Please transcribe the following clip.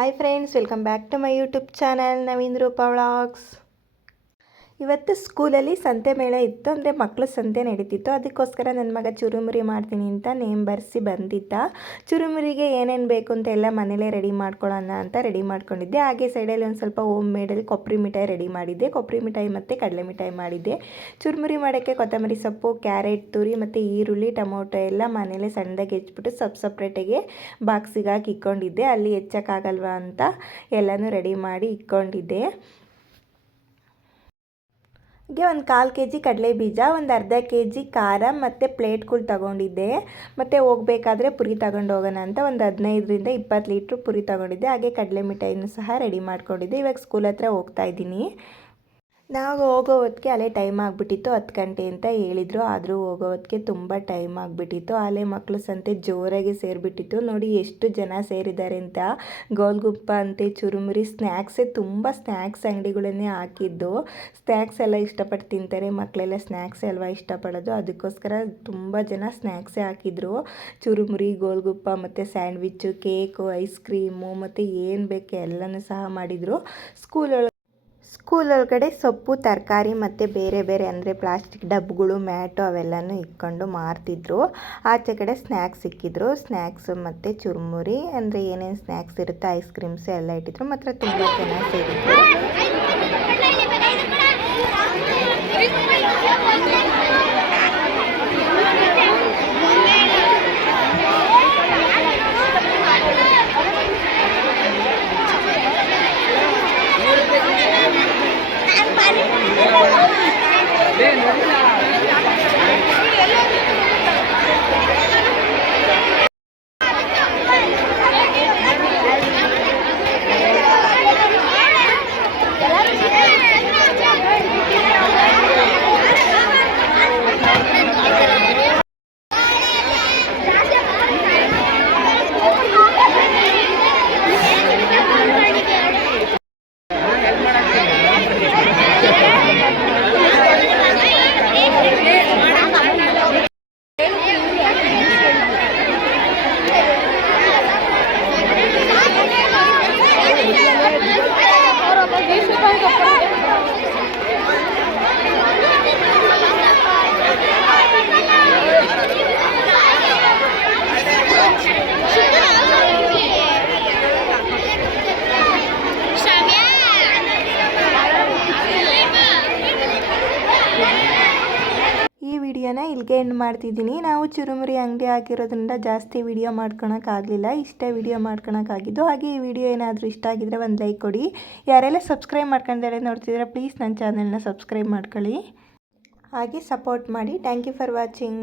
Hi friends, welcome back to my YouTube channel Naveen Roopa vlogs. ಇವತ್ತು ಸ್ಕೂಲಲ್ಲಿ ಸಂತೆ ಮೇಳ ಇತ್ತು, ಅಂದರೆ ಮಕ್ಕಳು ಸಂತೆ ನಡೀತಿತ್ತು. ಅದಕ್ಕೋಸ್ಕರ ನನ್ನ ಮಗ ಚುರುಮುರಿ ಮಾಡ್ತೀನಿ ಅಂತ ನೇಮ್ ಬರೆಸಿ ಬಂದಿದ್ದ. ಚುರುಮುರಿಗೆ ಏನೇನು ಬೇಕು ಅಂತ ಎಲ್ಲ ಮನೇಲೇ ರೆಡಿ ಮಾಡ್ಕೊಳ್ಳೋಣ ಅಂತ ರೆಡಿ ಮಾಡ್ಕೊಂಡಿದ್ದೆ. ಹಾಗೆ ಸೈಡಲ್ಲಿ ಒಂದು ಸ್ವಲ್ಪ ಹೋಮ್ ಮೇಡಲ್ಲಿ ಕೊಬ್ಬರಿ ಮಿಠಾಯಿ ರೆಡಿ ಮಾಡಿದ್ದೆ. ಕೊಬ್ಬರಿ ಮಿಠಾಯಿ ಮತ್ತು ಕಡಲೆ ಮಿಠಾಯಿ ಮಾಡಿದ್ದೆ. ಚುರುಮುರಿ ಮಾಡೋಕ್ಕೆ ಕೊತ್ತಂಬರಿ ಸೊಪ್ಪು, ಕ್ಯಾರೆಟ್ ತುರಿ ಮತ್ತು ಈರುಳ್ಳಿ, ಟೊಮೊಟೊ ಎಲ್ಲ ಮನೇಲೇ ಸಣ್ಣದಾಗಿ ಹೆಚ್ಚಿಬಿಟ್ಟು ಸಪ್ರೇಟಾಗಿ ಬಾಕ್ಸಿಗೆ ಹಾಕಿ ಇಟ್ಕೊಂಡಿದ್ದೆ. ಅಲ್ಲಿ ಹೆಚ್ಚೋಕ್ಕಾಗಲ್ವ ಅಂತ ಎಲ್ಲನೂ ರೆಡಿ ಮಾಡಿ ಇಟ್ಕೊಂಡಿದ್ದೆ. ಗೆ ಒಂದು 1/4 kg ಕಡಲೆ ಬೀಜ, ಒಂದು ಅರ್ಧ kg ಖಾರ ಮತ್ತು ಪ್ಲೇಟ್ಗಳು ತಗೊಂಡಿದ್ದೆ. ಮತ್ತು ಹೋಗಬೇಕಾದ್ರೆ ಪುರಿ ತಗೊಂಡು ಹೋಗೋಣ ಅಂತ ಒಂದು 15ರಿಂದ 20 ಲೀಟ್ರ್ ಪುರಿ ತಗೊಂಡಿದ್ದೆ. ಹಾಗೆ ಕಡಲೆ ಮಿಠಾಯಿನೂ ಸಹ ರೆಡಿ ಮಾಡ್ಕೊಂಡಿದ್ದೆ. ಇವಾಗ ಸ್ಕೂಲ್ ಹತ್ರ ಹೋಗ್ತಾ ಇದ್ದೀನಿ. ನಾವು ಹೋಗೋ ಹೊತ್ತಿಗೆ ಅಲ್ಲೇ ಟೈಮ್ ಆಗಿಬಿಟ್ಟಿತ್ತು, 10 ಗಂಟೆ ಅಂತ ಹೇಳಿದರು. ಆದರೂ ಹೋಗೋ ಹೊತ್ತಿಗೆ ತುಂಬ ಟೈಮ್ ಆಗಿಬಿಟ್ಟಿತ್ತು. ಅಲ್ಲೇ ಮಕ್ಕಳು ಸಂತೆ ಜೋರಾಗಿ ಸೇರಿಬಿಟ್ಟಿತ್ತು. ನೋಡಿ ಎಷ್ಟು ಜನ ಸೇರಿದ್ದಾರೆ ಅಂತ. ಗೋಲ್ಗುಪ್ಪ ಅಂತೆ, ಚುರುಮುರಿ, ಸ್ನ್ಯಾಕ್ಸೇ ತುಂಬ ಸ್ನ್ಯಾಕ್ಸ್ ಅಂಗಡಿಗಳನ್ನೇ ಹಾಕಿದ್ದು. ಸ್ನ್ಯಾಕ್ಸ್ ಎಲ್ಲ ಇಷ್ಟಪಟ್ಟು ತಿಂತಾರೆ ಮಕ್ಕಳೆಲ್ಲ, ಸ್ನ್ಯಾಕ್ಸೇ ಅಲ್ವಾ ಇಷ್ಟಪಡೋದು. ಅದಕ್ಕೋಸ್ಕರ ತುಂಬ ಜನ ಸ್ನ್ಯಾಕ್ಸೇ ಹಾಕಿದ್ರು. ಚುರುಮುರಿ, ಗೋಲ್ಗುಪ್ಪ ಮತ್ತು ಸ್ಯಾಂಡ್ವಿಚ್ಚು, ಕೇಕು, ಐಸ್ ಕ್ರೀಮು ಮತ್ತು ಏನು ಬೇಕು ಎಲ್ಲನೂ ಸಹ ಮಾಡಿದರು. ಸ್ಕೂಲ್ ಒಳಗಡೆ ಸೊಪ್ಪು, ತರಕಾರಿ ಮತ್ತು ಬೇರೆ ಬೇರೆ ಅಂದರೆ ಪ್ಲಾಸ್ಟಿಕ್ ಡಬ್ಬಗಳು, ಮ್ಯಾಟು ಅವೆಲ್ಲನೂ ಇಟ್ಕೊಂಡು ಮಾರ್ತಿದ್ರು. ಆಚೆ ಕಡೆ ಸ್ನ್ಯಾಕ್ಸ್ ಸಿಕ್ಕಿದ್ರು. ಸ್ನ್ಯಾಕ್ಸು ಮತ್ತು ಚುರುಮುರಿ ಅಂದರೆ ಏನೇನು ಸ್ನ್ಯಾಕ್ಸ್ ಇರುತ್ತೆ, ಐಸ್ ಕ್ರೀಮ್ಸ್ ಎಲ್ಲ ಇಟ್ಟಿದ್ರು. ಮಾತ್ರ ತುಂಬ ಚೆನ್ನಾಗಿ ಸೇರಿದ್ರು. ವಿಡಿಯೋನ ಇಲ್ಲಿಗೆ ಎಂಡ್ ಮಾಡ್ತಿದ್ದೀನಿ. ನಾವು ಚುರುಮುರಿ ಅಂಗಡಿ ಹಾಕಿರೋದ್ರಿಂದ ಜಾಸ್ತಿ ವಿಡಿಯೋ ಮಾಡ್ಕೊಳಕ್ಕಾಗಲಿಲ್ಲ. ಇಷ್ಟೇ ವಿಡಿಯೋ ಮಾಡ್ಕೊಳಕ್ಕಾಗಿದ್ದು. ಹಾಗೆ ಈ ವಿಡಿಯೋ ಏನಾದರೂ ಇಷ್ಟ ಆಗಿದ್ರೆ ಒಂದು ಲೈಕ್ ಕೊಡಿ. ಯಾರೆಲ್ಲ ಸಬ್ಸ್ಕ್ರೈಬ್ ಮಾಡ್ಕೊಂಡಾರೆ ನೋಡ್ತಿದ್ರೆ ಪ್ಲೀಸ್ ನನ್ನ ಚಾನಲ್ನ ಸಬ್ಸ್ಕ್ರೈಬ್ ಮಾಡ್ಕೊಳ್ಳಿ. ಹಾಗೆ ಸಪೋರ್ಟ್ ಮಾಡಿ. Thank you for watching.